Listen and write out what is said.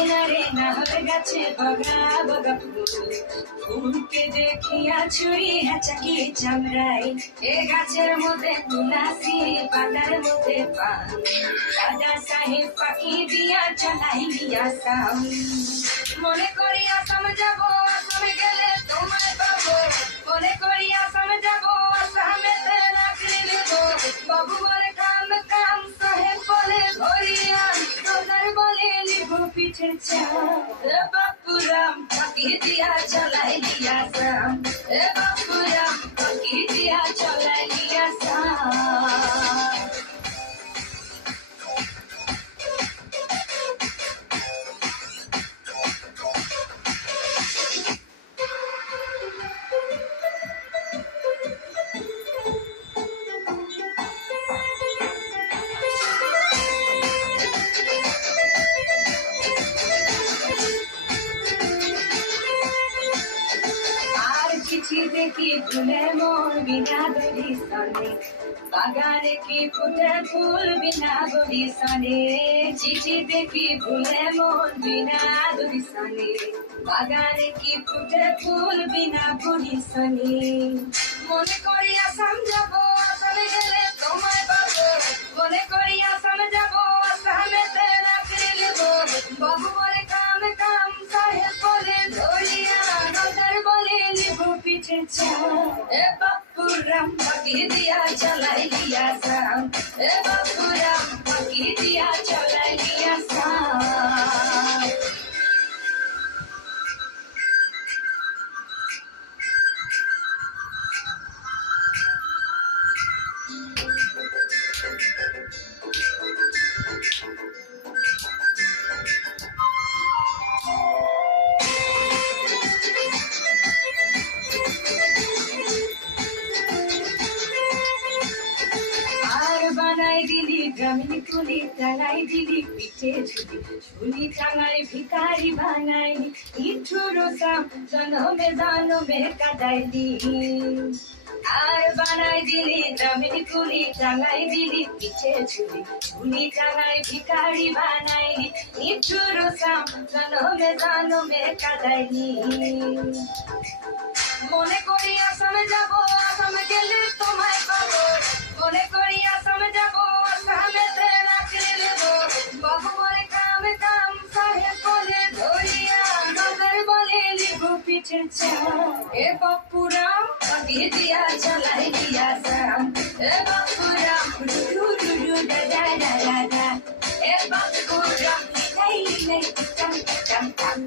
কিনারে নাহর গাছে বগা বগা ফুলকে দেখিয়া ছুরি হাঁচাকি চামড়াই এ গাছের মধ্যে তুলাসি পাতার মধ্যে পান দাদা সাহেব পাখি দিয়া চালাই দিয়া সাম মনে করি আসাম যাব আসামে গেলে তোমায় পাবো মনে করি আসামে যাব আসামেতে চাকরি নেব বাবু বলে কাম কাম সাহেব বলে ধরিয়ান দাদার বলে লিখো পিঠে চা বাপুরাম পাখি দিয়া চালাই দিয়া সাম বাপুরাম পাখি দিয়া চালাই দিয়া সাম চিঠি দেখি ফুলে মোর বিনা দরি সনে বাগানে কি ফুটে ফুল বিনা দরি সনে চিঠি দেখি ফুলে মোর বিনা দরি সনে বাগানে কি ফুটে ফুল বিনা দরি সনে মনে করি আসাম যাব আসামে গেলে তোমায় পাবো মনে করি আসামে যাব আসামেতে চাকরি নেব বাবু বলে কাম কাম সাহেব বলে ধরিয়া দাদার বলে লিখো পিঠে চা বাপুরাম পাখি দিয়া চালাই দিয়া সাম বাপুরাম পাখি দিয়া চালাই দিয়া সাম বানাই দিলি গ্রামীণ কুলি টাঙাই দিলি পিঠে ঝুলি ঝুলি টাঙাই ভিখারি বানাইলি ইঠুর সাম জনমে জনমে কাটাইলি আর বানাই দিলি গ্রামীণ কুলি টাঙাই দিলি পিঠে ঝুলি ঝুলি টাঙাই ভিখারি বানাইলি ইঠুর সাম জনমে জনমে কাটাইলি মনে করি আসামে যাব আসামে গেলে তোমায় পাবো মনে করি আসামে যাব আসামেতে চাকরি নেব বাবু বলে কাম কাম সাহেব বলে ধরিয়া দাদার বলে লিখো পিঠে চা বাপুরাম পাখি দিয়া চালাই দিয়া সাম বাপুরাম ডু ডু ডু ডা ডা ডা ডা ডা বাপুরাম লাই লাই টাম টাম টাম